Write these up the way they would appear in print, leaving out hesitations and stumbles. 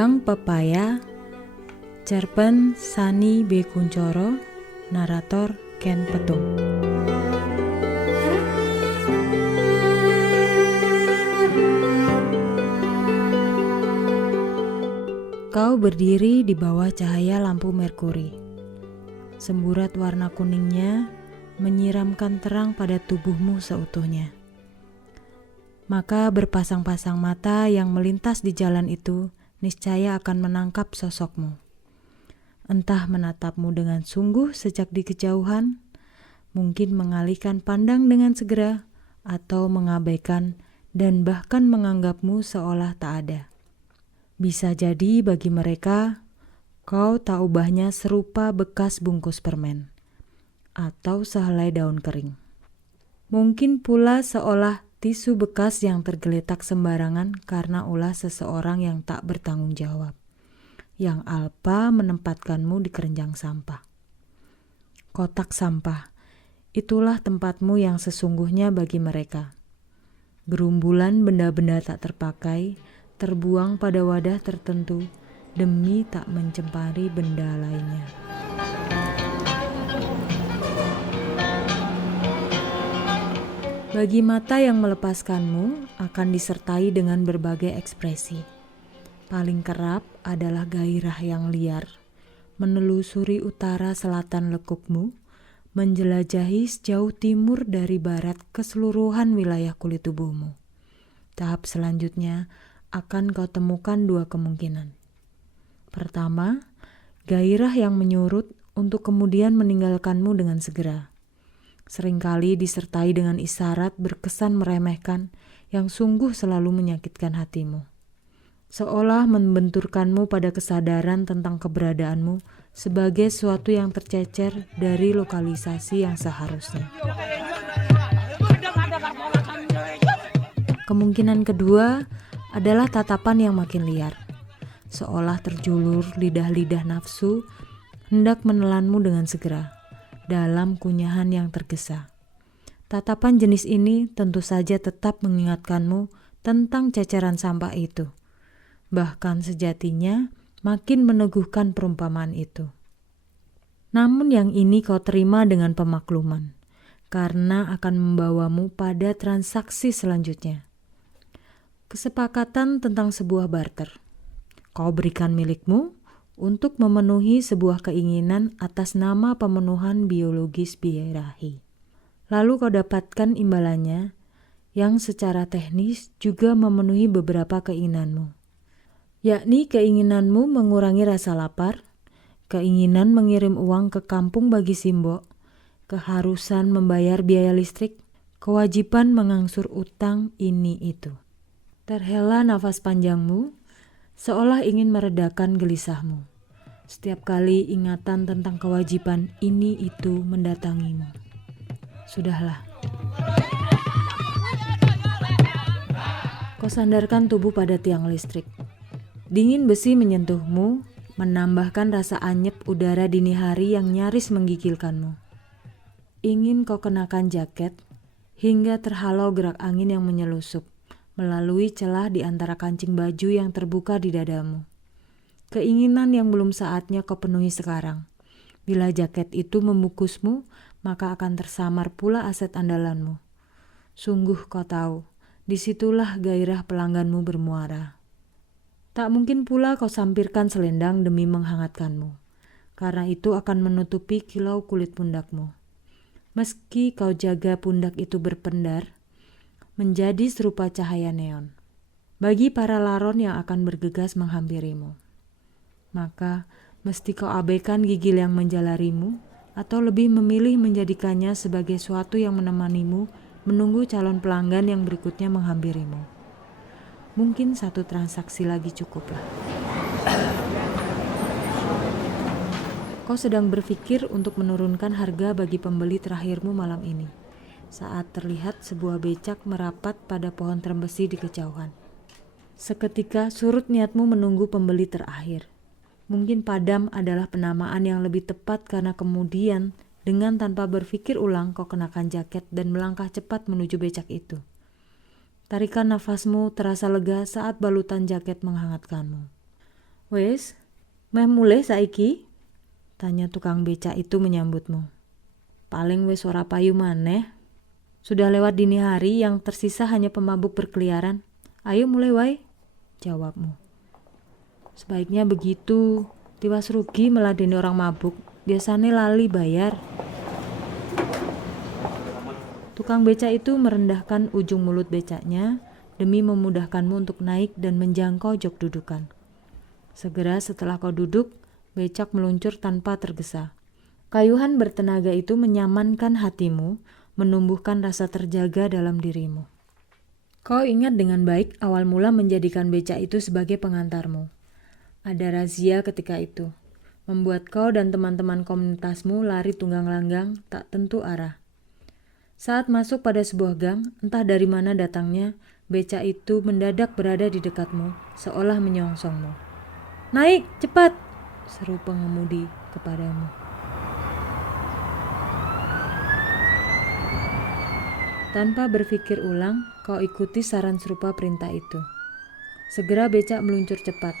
Kembang Pepaya, cerpen Sani B. Kuncoro, narator Ken Petung. Kau berdiri di bawah cahaya lampu merkuri. Semburat warna kuningnya menyiramkan terang pada tubuhmu seutuhnya. Maka berpasang-pasang mata yang melintas di jalan itu niscaya akan menangkap sosokmu. Entah menatapmu dengan sungguh sejak di kejauhan, mungkin mengalihkan pandang dengan segera, atau mengabaikan dan bahkan menganggapmu seolah tak ada. Bisa jadi bagi mereka, kau tak ubahnya serupa bekas bungkus permen, atau sehelai daun kering. Mungkin pula seolah tisu bekas yang tergeletak sembarangan karena ulah seseorang yang tak bertanggung jawab, yang alpa menempatkanmu di keranjang sampah. Kotak sampah, itulah tempatmu yang sesungguhnya bagi mereka. Gerumbulan benda-benda tak terpakai, terbuang pada wadah tertentu demi tak mencemari benda lainnya. Bagi mata yang melepaskanmu akan disertai dengan berbagai ekspresi. Paling kerap adalah gairah yang liar, menelusuri utara selatan lekukmu, menjelajahi sejauh timur dari barat keseluruhan wilayah kulit tubuhmu. Tahap selanjutnya akan kau temukan dua kemungkinan. Pertama, gairah yang menyurut untuk kemudian meninggalkanmu dengan segera. Seringkali disertai dengan isyarat berkesan meremehkan yang sungguh selalu menyakitkan hatimu. Seolah membenturkanmu pada kesadaran tentang keberadaanmu sebagai sesuatu yang tercecer dari lokalisasi yang seharusnya. Kemungkinan kedua adalah tatapan yang makin liar. Seolah terjulur lidah-lidah nafsu hendak menelanmu dengan segera dalam kunyahan yang tergesa. Tatapan jenis ini tentu saja tetap mengingatkanmu tentang ceceran sampah itu. Bahkan sejatinya makin meneguhkan perumpamaan itu. Namun yang ini kau terima dengan pemakluman, karena akan membawamu pada transaksi selanjutnya. Kesepakatan tentang sebuah barter. Kau berikan milikmu untuk memenuhi sebuah keinginan atas nama pemenuhan biologis birahi. Lalu kau dapatkan imbalannya yang secara teknis juga memenuhi beberapa keinginanmu, yakni keinginanmu mengurangi rasa lapar, keinginan mengirim uang ke kampung bagi Simbok, keharusan membayar biaya listrik, kewajiban mengangsur utang ini itu. Terhela nafas panjangmu, seolah ingin meredakan gelisahmu. Setiap kali ingatan tentang kewajiban ini itu mendatangimu. Sudahlah. Kau sandarkan tubuh pada tiang listrik. Dingin besi menyentuhmu, menambahkan rasa anyep udara dini hari yang nyaris menggigilkanmu. Ingin kau kenakan jaket, hingga terhalau gerak angin yang menyelusup melalui celah di antara kancing baju yang terbuka di dadamu. Keinginan yang belum saatnya kau penuhi sekarang. Bila jaket itu membungkusmu, maka akan tersamar pula aset andalanmu. Sungguh kau tahu, disitulah gairah pelangganmu bermuara. Tak mungkin pula kau sampirkan selendang demi menghangatkanmu, karena itu akan menutupi kilau kulit pundakmu. Meski kau jaga pundak itu berpendar, menjadi serupa cahaya neon bagi para laron yang akan bergegas menghampirimu. Maka mesti kau abaikan gigil yang menjalarimu, atau lebih memilih menjadikannya sebagai suatu yang menemanimu menunggu calon pelanggan yang berikutnya menghampirimu. Mungkin satu transaksi lagi cukuplah. Kau sedang berpikir untuk menurunkan harga bagi pembeli terakhirmu malam ini, saat terlihat sebuah becak merapat pada pohon trembesi di kejauhan. Seketika surut niatmu menunggu pembeli terakhir. Mungkin padam adalah penamaan yang lebih tepat karena kemudian dengan tanpa berpikir ulang kau kenakan jaket dan melangkah cepat menuju becak itu. Tarikan nafasmu terasa lega saat balutan jaket menghangatkanmu. Wes, meh mulih saiki? Tanya tukang becak itu menyambutmu. Paling wes ora payu maneh. Sudah lewat dini hari, yang tersisa hanya pemabuk berkeliaran. Ayo mulai wae, jawabmu. Sebaiknya begitu, tiwas rugi meladeni orang mabuk. Biasanya lali bayar. Tukang becak itu merendahkan ujung mulut becaknya demi memudahkanmu untuk naik dan menjangkau jok dudukan. Segera setelah kau duduk, becak meluncur tanpa tergesa. Kayuhan bertenaga itu menyamankan hatimu, menumbuhkan rasa terjaga dalam dirimu. Kau ingat dengan baik awal mula menjadikan becak itu sebagai pengantarmu. Ada razia ketika itu, membuat kau dan teman-teman komunitasmu lari tunggang langgang tak tentu arah. Saat masuk pada sebuah gang, entah dari mana datangnya, becak itu mendadak berada di dekatmu, seolah menyongsongmu. "Naik, cepat!" seru pengemudi kepadamu. Tanpa berpikir ulang, kau ikuti saran serupa perintah itu. Segera becak meluncur cepat.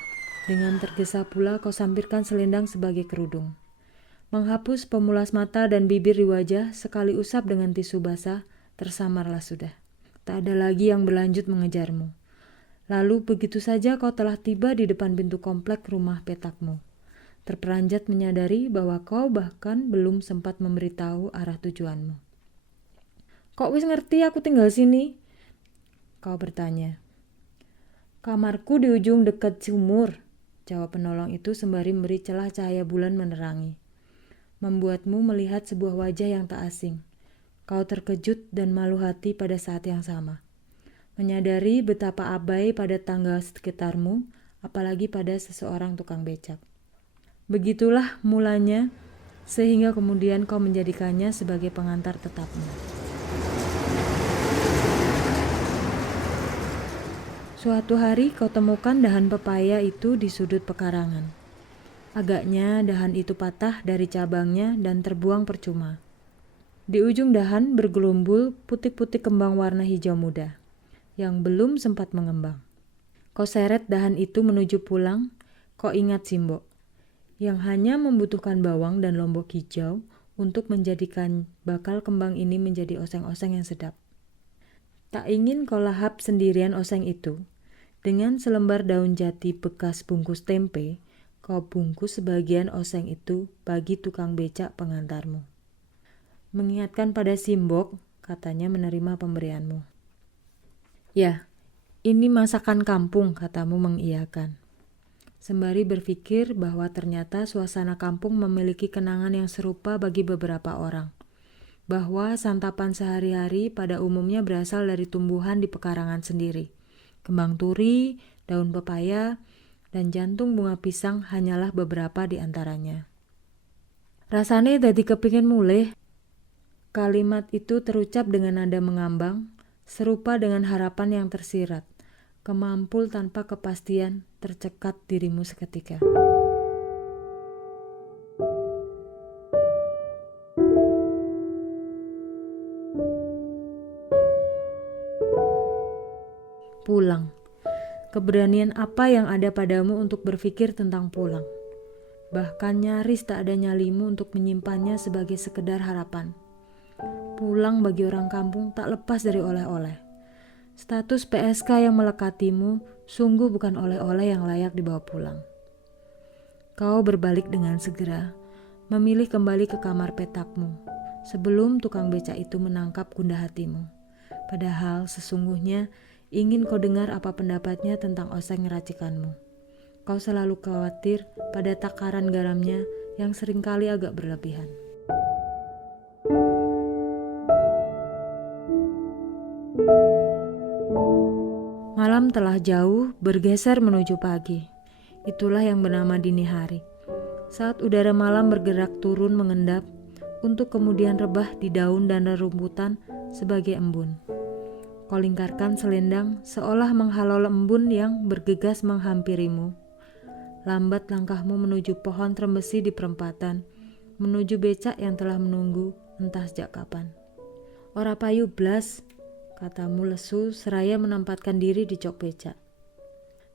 Dengan tergesa pula kau sampirkan selendang sebagai kerudung. Menghapus pemulas mata dan bibir di wajah, sekali usap dengan tisu basah, tersamarlah sudah. Tak ada lagi yang berlanjut mengejarmu. Lalu begitu saja kau telah tiba di depan pintu komplek rumah petakmu. Terperanjat menyadari bahwa kau bahkan belum sempat memberitahu arah tujuanmu. "Kok wis ngerti aku tinggal sini?" kau bertanya. "Kamarku di ujung dekat sumur," jawab penolong itu sembari memberi celah cahaya bulan menerangi. Membuatmu melihat sebuah wajah yang tak asing. Kau terkejut dan malu hati pada saat yang sama. Menyadari betapa abai pada tangga sekitarmu, apalagi pada seseorang tukang becak. Begitulah mulanya, sehingga kemudian kau menjadikannya sebagai pengantar tetapmu. Suatu hari kau temukan dahan pepaya itu di sudut pekarangan. Agaknya dahan itu patah dari cabangnya dan terbuang percuma. Di ujung dahan bergelumbul putik-putik kembang warna hijau muda yang belum sempat mengembang. Kau seret dahan itu menuju pulang. Kau ingat Simbok yang hanya membutuhkan bawang dan lombok hijau untuk menjadikan bakal kembang ini menjadi oseng-oseng yang sedap. Tak ingin kau lahap sendirian oseng itu. Dengan selembar daun jati bekas bungkus tempe, kau bungkus sebagian oseng itu bagi tukang becak pengantarmu. Mengingatkan pada Simbok, katanya menerima pemberianmu. "Ya, ini masakan kampung," katamu mengiyakan. Sembari berpikir bahwa ternyata suasana kampung memiliki kenangan yang serupa bagi beberapa orang. Bahwa santapan sehari-hari pada umumnya berasal dari tumbuhan di pekarangan sendiri. Kembang turi, daun pepaya, dan jantung bunga pisang hanyalah beberapa di antaranya. "Rasane dadi kepingin mulih." Kalimat itu terucap dengan nada mengambang, serupa dengan harapan yang tersirat, kemampul tanpa kepastian tercekat dirimu seketika. Pulang. Keberanian apa yang ada padamu untuk berpikir tentang pulang? Bahkan nyaris tak ada nyalimu untuk menyimpannya sebagai sekedar harapan. Pulang bagi orang kampung tak lepas dari oleh-oleh. Status PSK yang melekatimu sungguh bukan oleh-oleh yang layak dibawa pulang. Kau berbalik dengan segera, memilih kembali ke kamar petakmu, sebelum tukang becak itu menangkap gundah hatimu. Padahal sesungguhnya ingin kau dengar apa pendapatnya tentang oseng racikanmu. Kau selalu khawatir pada takaran garamnya yang seringkali agak berlebihan. Malam telah jauh bergeser menuju pagi. Itulah yang bernama dini hari. Saat udara malam bergerak turun mengendap, untuk kemudian rebah di daun dan rerumputan sebagai embun. Kau lingkarkan selendang seolah menghalau embun yang bergegas menghampirimu. Lambat langkahmu menuju pohon trembesi di perempatan, menuju becak yang telah menunggu entah sejak kapan. "Ora payu blas," katamu lesu seraya menempatkan diri di jok becak.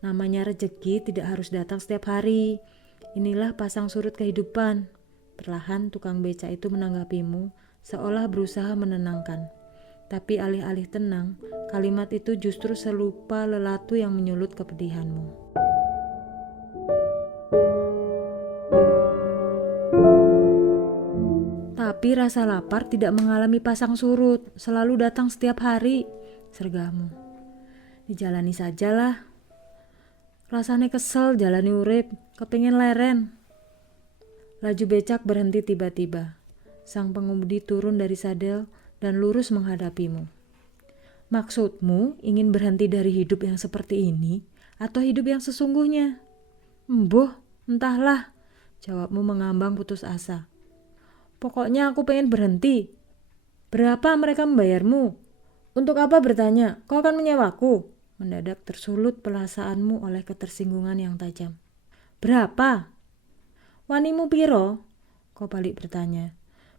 Namanya rejeki tidak harus datang setiap hari. Inilah pasang surut kehidupan. Perlahan tukang beca itu menanggapimu, seolah berusaha menenangkan. Tapi alih-alih tenang, kalimat itu justru serupa lelatu yang menyulut kepedihanmu. Tapi rasa lapar tidak mengalami pasang surut, selalu datang setiap hari, sergahmu. Dijalani sajalah. Rasanya kesel jalani urip, kepingin leren. Laju becak berhenti tiba-tiba. Sang pengemudi turun dari sadel dan lurus menghadapimu. Maksudmu ingin berhenti dari hidup yang seperti ini atau hidup yang sesungguhnya? Embuh, entahlah, jawabmu mengambang putus asa. Pokoknya aku pengen berhenti. Berapa mereka membayarmu? Untuk apa bertanya? Kau akan menyewaku? Mendadak tersulut perasaanmu oleh ketersinggungan yang tajam. Berapa? Wanimu piro? Kau balik bertanya.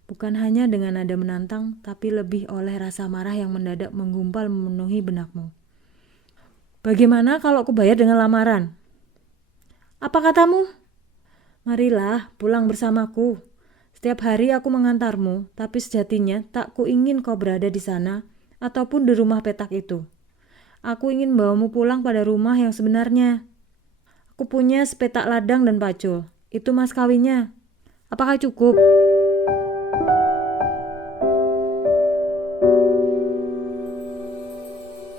Bukan hanya dengan nada menantang, tapi lebih oleh rasa marah yang mendadak menggumpal memenuhi benakmu. Bagaimana kalau aku bayar dengan lamaran? Apa katamu? Marilah pulang bersamaku. Setiap hari aku mengantarmu, tapi sejatinya tak kuingin kau berada di sana ataupun di rumah petak itu. Aku ingin bawamu pulang pada rumah yang sebenarnya. Aku punya sepetak ladang dan pacul. Itu mas kawinnya. Apakah cukup?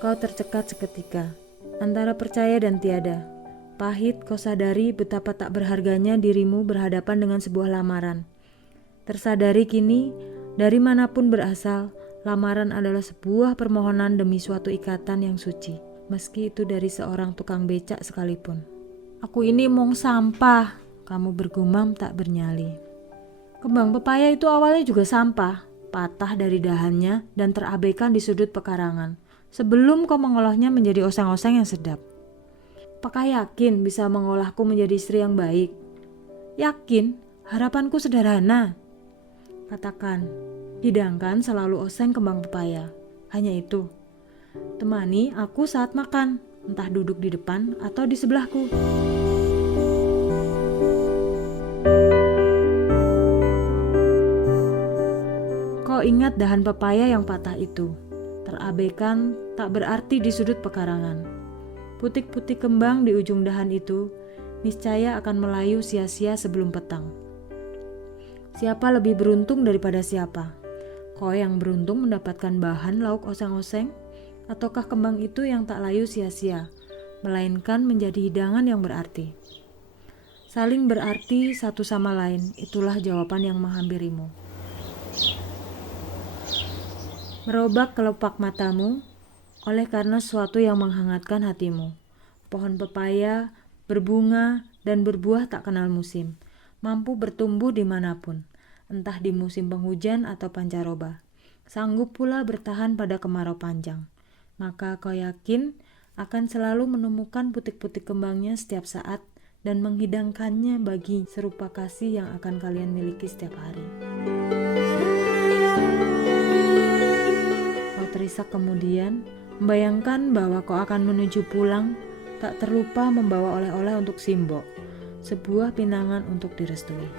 Kau tercekat seketika, antara percaya dan tiada. Pahit kau sadari betapa tak berharganya dirimu berhadapan dengan sebuah lamaran. Tersadari kini, dari manapun berasal, lamaran adalah sebuah permohonan demi suatu ikatan yang suci, meski itu dari seorang tukang becak sekalipun. Aku ini mong sampah, kamu bergumam tak bernyali. Kembang pepaya itu awalnya juga sampah, patah dari dahannya dan terabaikan di sudut pekarangan, sebelum kau mengolahnya menjadi oseng-oseng yang sedap. Apakah yakin bisa mengolahku menjadi istri yang baik? Yakin, harapanku sederhana. Katakan, hidangkan selalu oseng kembang pepaya. Hanya itu. Temani aku saat makan, entah duduk di depan atau di sebelahku. Kau ingat dahan pepaya yang patah itu. Terabaikan tak berarti di sudut pekarangan. Putik-putik kembang di ujung dahan itu niscaya akan melayu sia-sia sebelum petang. Siapa lebih beruntung daripada siapa? Kau yang beruntung mendapatkan bahan lauk oseng-oseng, ataukah kembang itu yang tak layu sia-sia, melainkan menjadi hidangan yang berarti? Saling berarti satu sama lain, itulah jawaban yang menghampirimu. Merobak kelopak matamu oleh karena sesuatu yang menghangatkan hatimu. Pohon pepaya, berbunga, dan berbuah tak kenal musim, mampu bertumbuh dimanapun, entah di musim penghujan atau pancaroba. Sanggup pula bertahan pada kemarau panjang. Maka kau yakin akan selalu menemukan putik-putik kembangnya setiap saat dan menghidangkannya bagi serupa kasih yang akan kalian miliki setiap hari. Kau terisak kemudian, membayangkan bahwa kau akan menuju pulang, tak terlupa membawa oleh-oleh untuk Simbo, sebuah pinangan untuk direstui.